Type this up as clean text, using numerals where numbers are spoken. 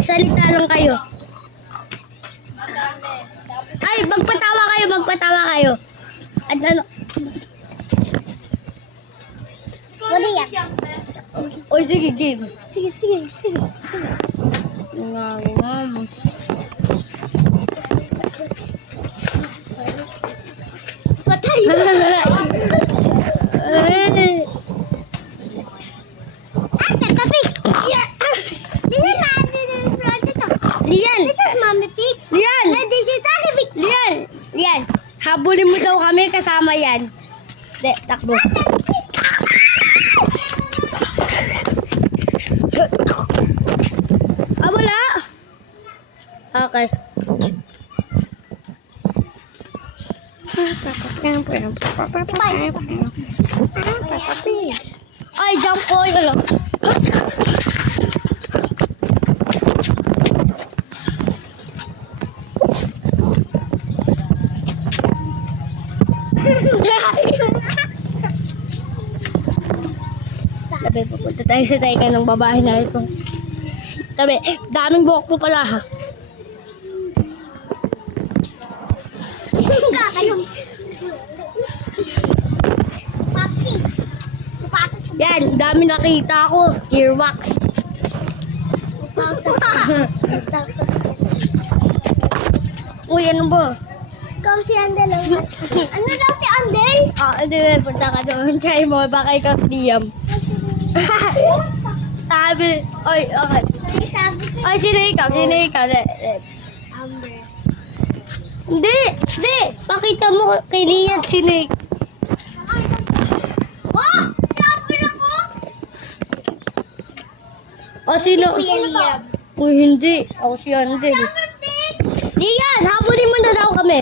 Magsalita lang kayo. Ay, magpatawa kayo. At ano? Ano yan? Oy, sige, game. Sige. Ngam. Patay. Peppa Pig. Yeah. This is Mommy Pig. Lian! This is Mommy Pig. Lian! And this is Daddy Pig. Lian! Habulin mo daw kami kasama yan. De, takbo. Wala. Okay. Ay, jump ko. Yun. Sabi, pupunta tayo sa tayo ng babae na ito. Sabi, daming buhok mo pala ha. Kakalong. Papi. Yan, dami nakita ko. Earwax. Uy, ano ba? Ikaw si Andel. Ano daw si Andel? Hindi na, punta ka doon. Try mo, baka ikaw si Liam. Sabi, oy, okay. Sabi ko. Ay, sino ikaw? Amber. Hindi. Pakita mo kay Liam, sino ikaw? Oh! Sabi ako! O, sino? Kuya Liam. Uy, hindi. Ako si Andel. Liam, habulin mo na daw kami.